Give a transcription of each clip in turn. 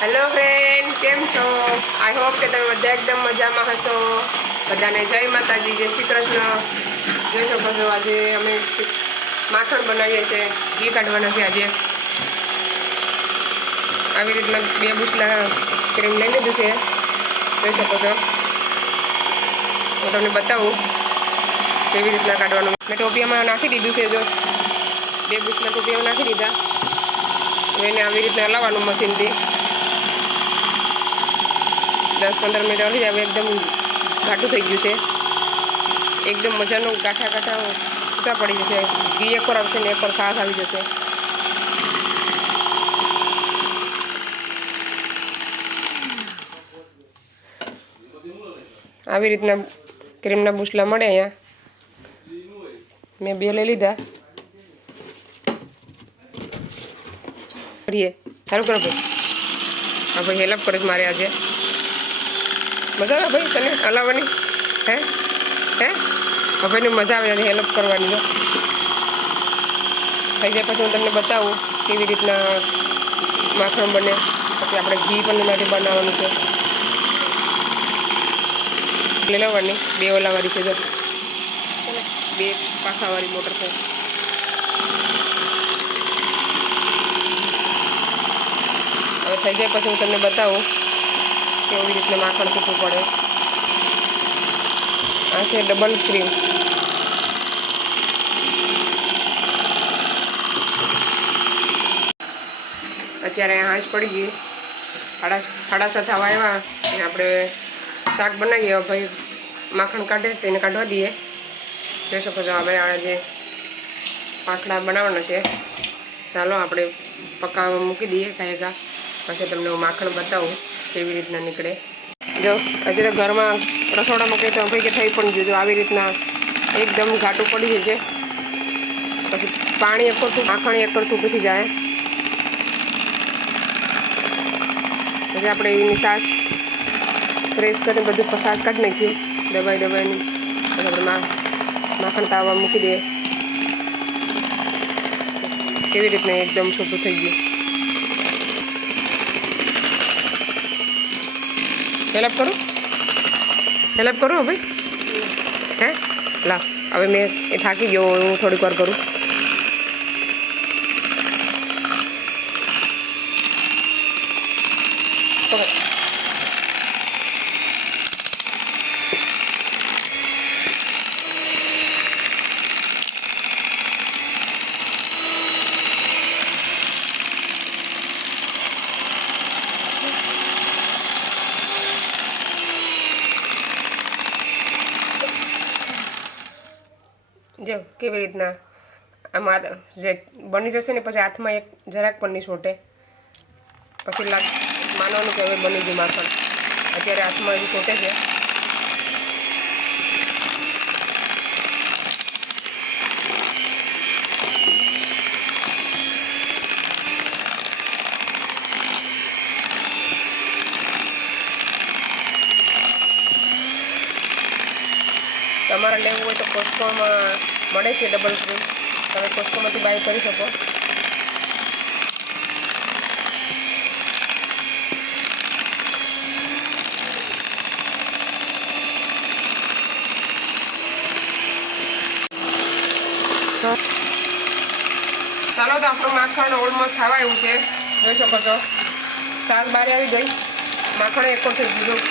Hello friend केम छो। I hope के तमे बधा एकदम मजा में हशो। बधाने जय माताजी, जय श्री कृष्ण। જોઈ શકો છો આજે અમે માખણ બનાવીએ છીએ, ઘી કાઢવાના છે આજે। આવી રીતના 2 બુસલા ક્રીમ લઈ લીધું છે, જોઈ શકો છો। હું તમને બતાવું કેવી રીતના કાઢવાનું। મેં ટોપિયામાં નાખી દીધું છે, જો 2 બુસલા ટોપિયામાં નાખી દીધા। એને આવી રીતના હલાવવાનું મશીનથી 10-15 મિનિટ હલી જાય। એકદમ ઘાટું થઈ ગયું છે, એકદમ મજાનું ગાંઠા ગાંઠા છૂટા પડી જશે। ઘી એકવાર આવશે ને એકવાર સાસ આવી જશે। આવી રીતના ક્રીમના બુસલા મળે અહીંયા। મેં 2 લઈ લીધા। કરીએ ચાલુ કરો ભાઈ। હા ભાઈ હેલ્પ કરે મારે આજે। મજા આવે ભાઈ તને હલાવવાની? હે હે ભાઈને મજા આવે આજે હેલ્પ કરવાની। જો થઈ જાય પછી હું તમને બતાવું કેવી રીતના માખણ બને। પછી આપણે ઘી પણ એનાથી બનાવવાનું છે। લઈ લેવાની 2 ઓલાવાળી છે, જો 2 પાખાવાળી મોટર છે। હવે થઈ જાય પછી હું તમને બતાવું કેવી રીતના માખણ છૂટું પડે। આ છે ડબલ ક્રીમ। અત્યારે હાંસ પડી ગઈ, 6:30 થવા આવ્યા અને આપણે શાક બનાવીએ। ભાઈ માખણ કાઢે છે એને કાઢવા દઈએ। જોઈ શકો છો આપણે આજે પાટલા બનાવવાના છે। ચાલો આપણે પકાવવા મૂકી દઈએ ખાયગા, પછી તમને હું માખણ બતાવું કેવી રીતના નીકળે। જો અત્યારે ઘરમાં રસોડામાં કંઈ તો ભાઈ કે થઈ પણ ગયું। જો આવી રીતના એકદમ ઘાટું પડી જાય છે, પછી પાણી એકરતું માખણ એકરતું ઉઠી જાય। પછી આપણે એની સાસ પ્રેસ કરીને બધું સાસ કાઢી નાખ્યું દબાઈની। પછી આપણે માખણ તાવા મૂકી દઈએ। કેવી રીતના એકદમ છૂટું થઈ ગયું। હેલ્પ કરું ભાઈ? હે લા હવે મેં એ થાકી ગયો, હું થોડીક વાર કરું। જો કેવી રીતના આમાં જે બની જશે ને પછી હાથમાં એક જરાક પણ નહીં છોટે। પછી માનવાનું કે હવે બની ગયું માખણ। અત્યારે હાથમાં હજી છોટે છે। તમારે લેવું હોય તો કોસ્કોમાં મળે છે ડબલ ક્રીમ, તમે કોસ્કોમાંથી બાય કરી શકો। ચાલો તો આપણું માખણ ઓલમોસ્ટ થવા આવ્યું છે, જોઈ શકો છો। સાસ બહાર આવી ગઈ, માખણ એકઠું થઈ ગયું।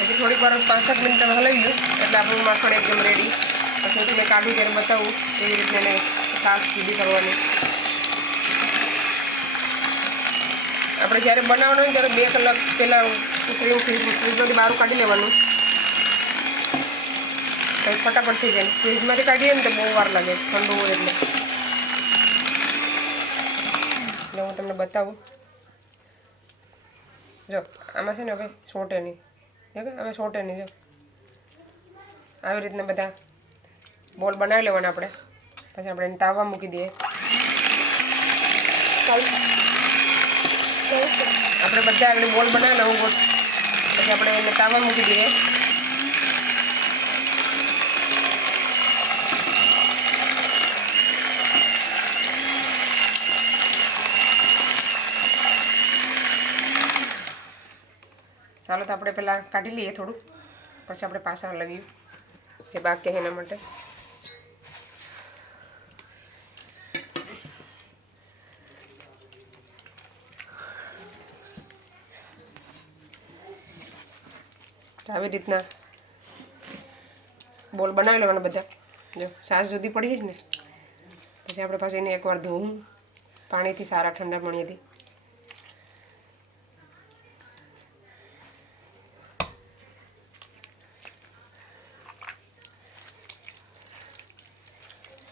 હજી થોડીક વાર 5-7 મિનિટ હલાવી ગયું એટલે આપણું માખણ એકદમ રેડી। પછી તમને કાઢું ત્યારે બતાવું કેવી રીતના એને સાસ સીધી કરવાની। આપણે જ્યારે બનાવવાનું હોય ત્યારે 2 કલાક પહેલાં ક્રીમ ફ્રીજમાંથી બહાર કાઢી લેવાનું, કંઈ ફટાફટ થઈ જાય। ફ્રીજમાંથી કાઢીએ ને તો બહુ વાર લાગે, ઠંડુ હોય એટલે હું તમને બતાવું। જો આમાં છે ને હવે છોટે નહીં, હવે છોટે નહીં। જો આવી રીતના બધા બોલ બનાવી લેવાના આપણે। પછી આપણે એને તાવા મૂકી દઈએ। આપણે બધા આગળ બોલ બનાવી લેવું ગોળ, પછી આપણે એને તાવા મૂકી દઈએ। ચાલો તો આપણે પહેલાં કાઢી લઈએ થોડું, પછી આપણે પાછા લઈએ જે બાકી એના માટે. આવી રીતના બોલ બનાવી લેવાના બધા. જો સાસ જુદી પડી જાય ને પછી આપણે પાછી એને એકવાર ધોવું પાણીથી, સારા ઠંડા પાણીથી.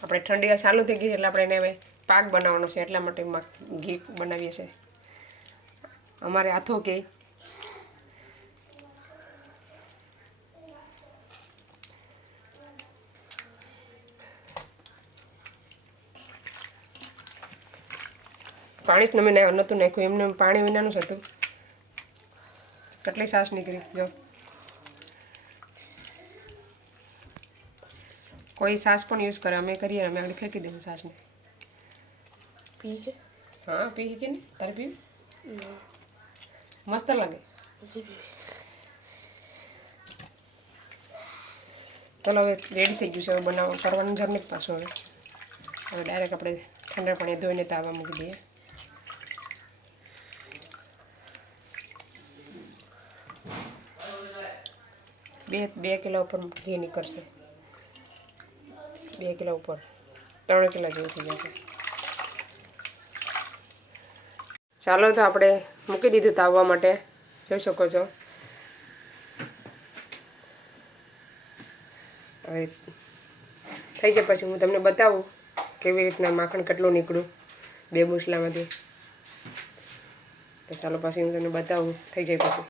આપણે ઠંડી ચાલુ થઈ ગઈ એટલે આપણે એને હવે પાક બનાવવાનો છે, એટલા માટે ઘી બનાવીએ છીએ. અમારે હાથો કે પાણી જ નમે નહોતું નાખ્યું, એમને પાણી વિનાનું જ હતું. કેટલી સાસ નીકળી જો. કોઈ સાસ પણ યુઝ કરે, અમે કરીએ, અમે આગળ ફેંકી દઉં સાસને. પી છે? હા પી કે ને તારે પીવી? મસ્ત લાગે. ચાલો હવે રેડી થઈ ગયું છે, હવે બનાવવા કરવાનું જર નહીં પાછું. હવે ડાયરેક્ટ આપણે ઠંડા પાણી ધોઈને તાવા મૂકી દઈએ. બે કિલો ઉપર ઘી નીકળશે. 2 કિલો ઉપર 3 કિલો જેવું થઈ જશે. ચાલો તો આપણે મૂકી દીધું તાવવા માટે, જોઈ શકો છો. હવે થઈ જાય પછી હું તમને બતાવું કેવી રીતના માખણ કેટલું નીકળ્યું 2 બુસલામાંથી. તો ચાલો પછી હું તમને બતાવું થઈ જાય પછી.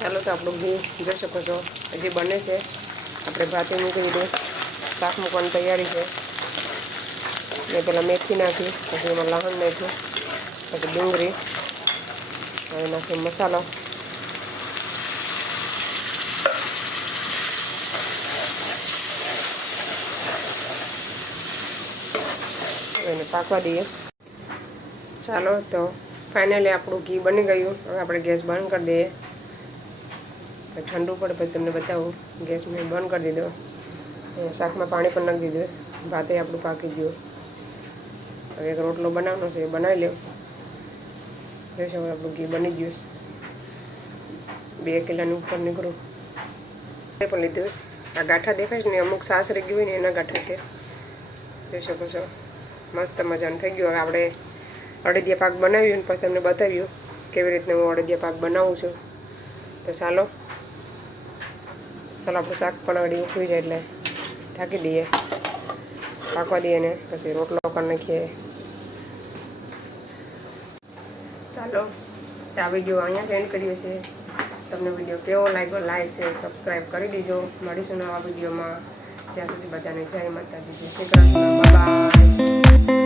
ચાલો તો આપણું ઘી જોઈ શકો છો હજી બને છે. આપણે ભાતે મૂકી દીધું, શાક મૂકવાની તૈયારી છે. મેં પહેલાં મેથી નાખી, પછી એમાં લસણ નાખ્યું, પછી ડુંગળી, હવે નાખ્યો મસાલો. એને પાકવા દઈએ. ચાલો તો ફાઇનલી આપણું ઘી બની ગયું. હવે આપણે ગેસ બંધ કરી દઈએ. ઠંડુ પડે પછી તમને બતાવું. ગેસ મેં બંધ કરી દીધો. શાકમાં પાણી પણ નાખી દીધું. ભાતે આપણું પાકી ગયું. હવે એક રોટલો બનાવવાનો છે, એ બનાવી લ્યો. જોઈશું હવે આપણું ઘી બની ગયું. 2 કિલોની ઉપર નીકળું એ પણ લીધું. આ ગાંઠા દેખાય છે ને, અમુક સાસ રહી ગયું હોય ને એના ગાંઠા છે, જોઈ શકો છો. મસ્ત મજાનું થઈ ગયું. હવે આપણે અડદિયા પાક બનાવ્યું ને પછી તમને બતાવ્યું કેવી રીતના હું અડદિયા પાક બનાવું છું. તો ચાલો આપણું શાક પણ અડી ઉકળી જાય એટલે ઢાંકી દઈએ, પાકવા દઈએ ને પછી રોટલો કરી નાખીએ. ચાલો આ વિડીયો અહીંયા સેન્ડ કરીએ છીએ. તમને વિડીયો કેવો લાગ્યો લાઈક શેર સબસ્ક્રાઈબ કરી દેજો. મળીશું નવા વિડીયોમાં. ત્યાં સુધી બધાને જય માતાજી, જય શ્રી કૃષ્ણ, બાય.